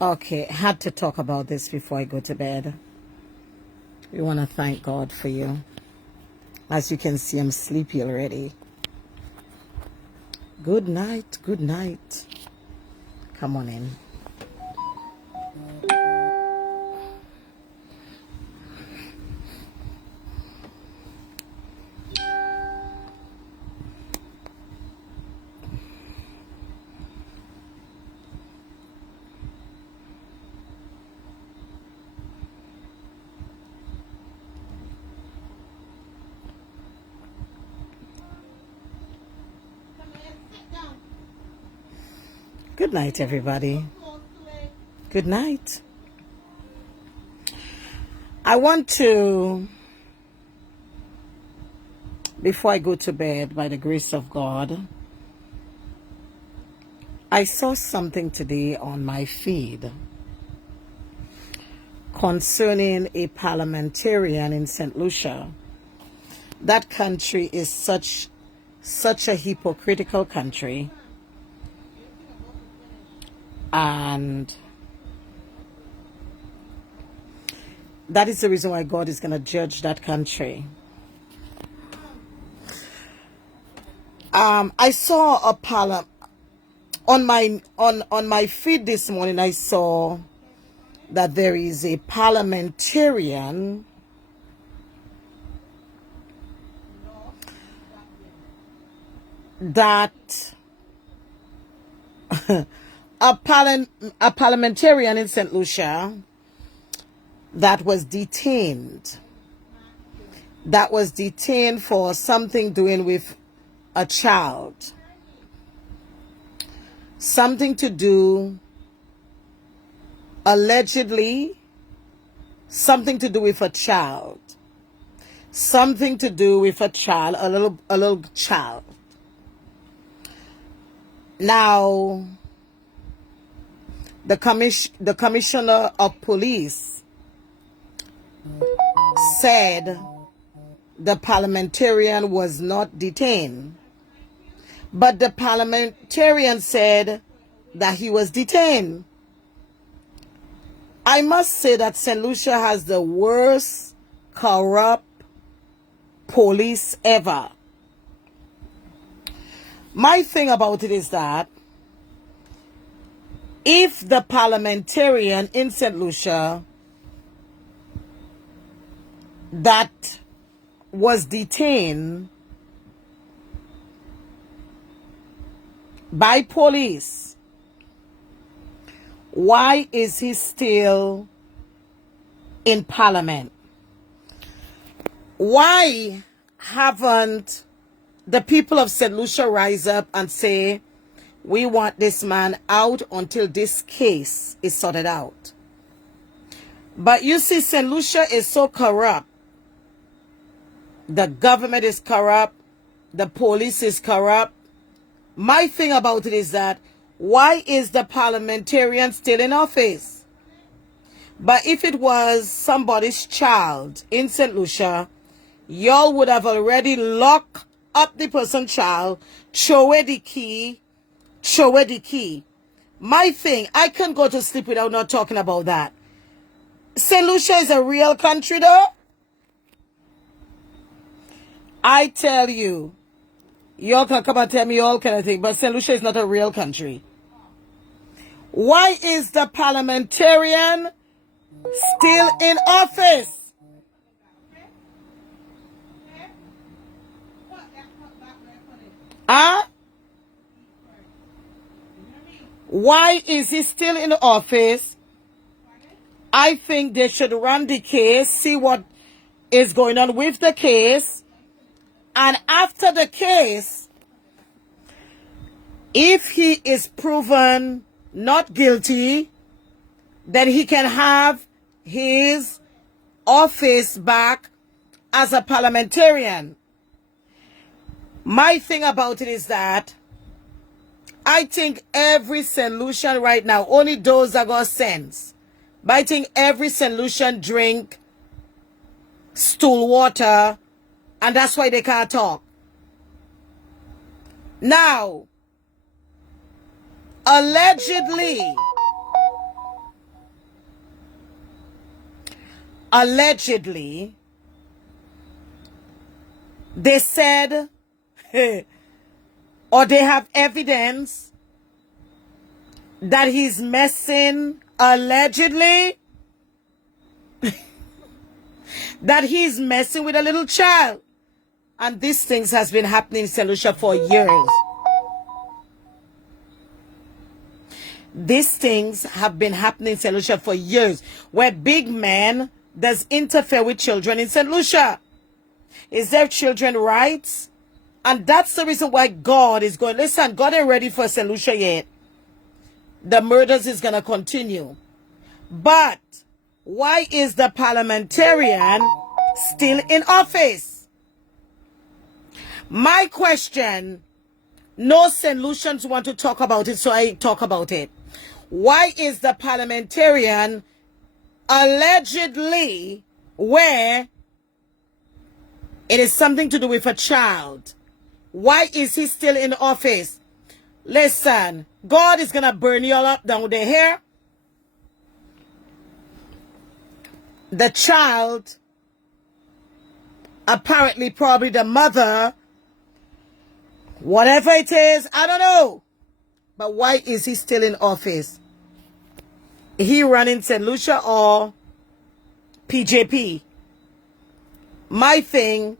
Okay, had to talk about this before I go to bed. We want to thank God for you. As you can see, I'm sleepy already. Good night, good night. Come on in. Good night, everybody. Good night. I want to, before I go to bed, by the grace of God, I saw something today on my feed concerning a parliamentarian in St Lucia. That country is such a hypocritical country. And that is the reason why God is going to judge that country. I saw a on my feed this morning. I saw that there is a parliamentarian that a parliamentarian in St Lucia that was detained. That was detained for something doing with a child. Something to do, allegedly, something to do with a child. Something to do with a child, a little child. Now, the commissioner of police said the parliamentarian was not detained, but the parliamentarian said that he was detained. I must say that St. Lucia has the worst corrupt police ever. My thing about it is that if the parliamentarian in St. Lucia that was detained by police, why is he still in parliament? Why haven't the people of St. Lucia rise up and say, we want this man out until this case is sorted out? But you see, St. Lucia is so corrupt. The government is corrupt. The police is corrupt. My thing about it is that, why is the parliamentarian still in office? But if it was somebody's child in St. Lucia, y'all would have already locked up the person's child, throw away the key. My thing, I can't go to sleep without not talking about that. St. Lucia is a real country though. I tell you, y'all can come and tell me all kind of things, but St. Lucia is not a real country. Why is the parliamentarian still in office? Why is he still in office? I think they should run the case, see what is going on with the case. And after the case, if he is proven not guilty, then he can have his office back as a parliamentarian. My thing about it is that I think every St. Lucian right now, only those that got sense, but I think every St. Lucian drink stool water, and that's why they can't talk. Now, allegedly, allegedly, they said, or they have evidence that he's messing, allegedly, that he's messing with a little child. And these things has been happening in St Lucia for years. These things have been happening in St Lucia for years, where big men does interfere with children in St Lucia. Is there children rights? And that's the reason why God is going, listen, God ain't ready for St Lucia yet. The murders is going to continue. But why is the parliamentarian still in office? My question, no St. Lucians want to talk about it, so I talk about it. Why is the parliamentarian allegedly where it is something to do with a child? Why is he still in office? Listen, God is going to burn you all up down there. Here, the child, apparently probably the mother, whatever it is, I don't know. But why is he still in office? He running St. Lucia or PJP? My thing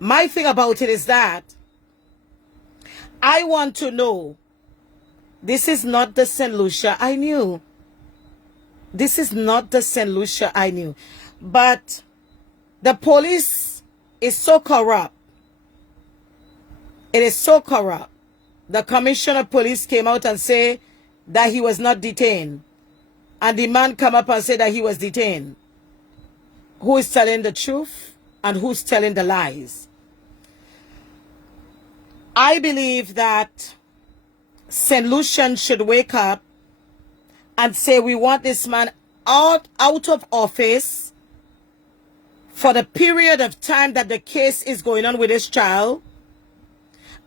about it is that I want to know, this is not the St. Lucia I knew. This is not the St. Lucia I knew. But the police is so corrupt. It is so corrupt. The commissioner of police came out and said that he was not detained. And the man come up and said that he was detained. Who is telling the truth and who's telling the lies? I believe that St. Lucian should wake up and say, we want this man out of office for the period of time that the case is going on with his child.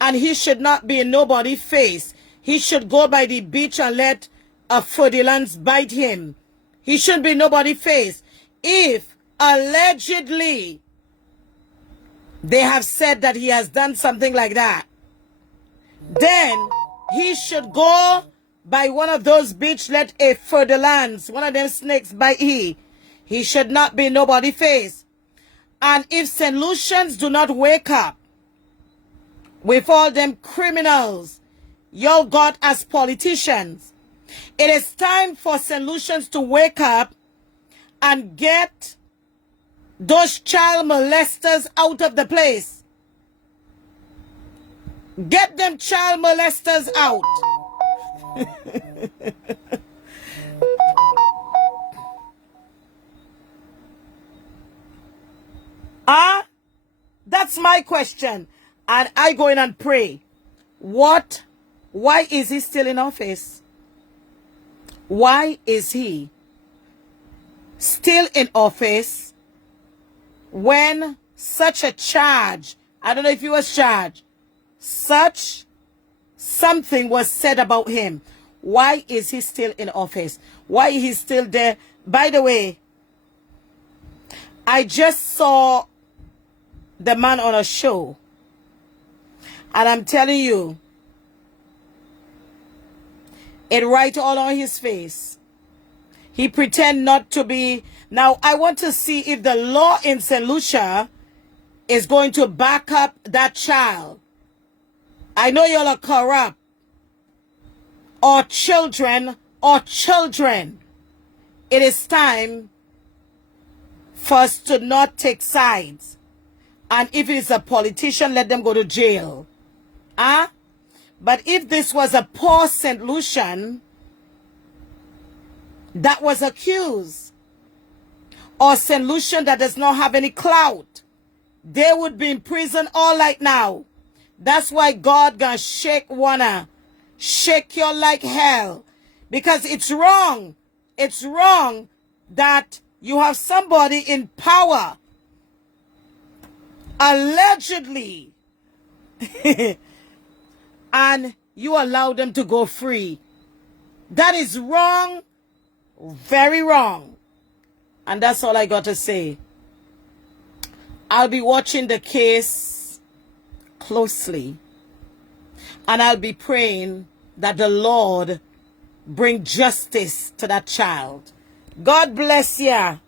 And he should not be in nobody's face. He should go by the beach and let a fraudulence bite him. He shouldn't be in nobody's face. If allegedly they have said that he has done something like that, then he should go by one of those beach, let a fraudulence, one of them snakes bite he. He should not be in nobody's face. And if St. Lucians do not wake up, with all them criminals y'all got as politicians, it is time for St. Lucians to wake up and get those child molesters out of the place. Get them child molesters out. That's my question. And I go in and pray. What? Why is he still in office? Why is he still in office when such a charge, I don't know if he was charged, such something was said about him? Why is he still in office? Why is he still there? By the way, I just saw the man on a show. And I'm telling you, it right all on his face. He pretend not to be. Now, I want to see if the law in St. Lucia is going to back up that child. I know y'all are corrupt. Or children. It is time for us to not take sides. And if it is a politician, let them go to jail. But if this was a poor St. Lucian that was accused, or St. Lucian that does not have any clout, they would be in prison all right now. That's why God gonna shake you like hell. Because it's wrong. It's wrong that you have somebody in power, allegedly, and you allow them to go free. That is wrong. Very wrong. And that's all I got to say. I'll be watching the case closely. And I'll be praying that the Lord bring justice to that child. God bless you.